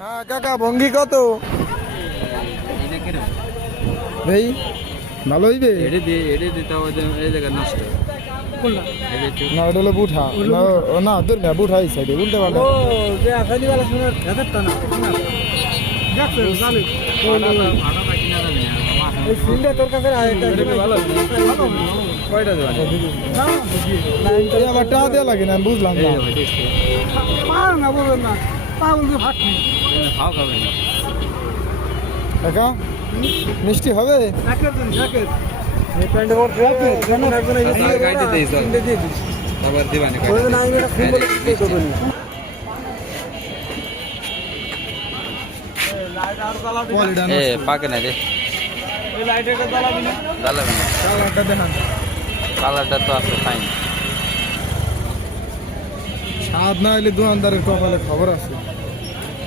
হ্যাঁ কাকা ভঙ্গি কত ভাই ভালো হইবে না ওটা হলো বুঠা না তোর না বুঠা এই সাইডে উল্টে পাল্টা আবার টা দেওয়া লাগে না বুঝলাম না কাকা মিষ্টি হবে পাকে না রে কালারটা তো আছে ফাইন। স্বাদ না হলে দোকানদারের কপালে খবর আছে।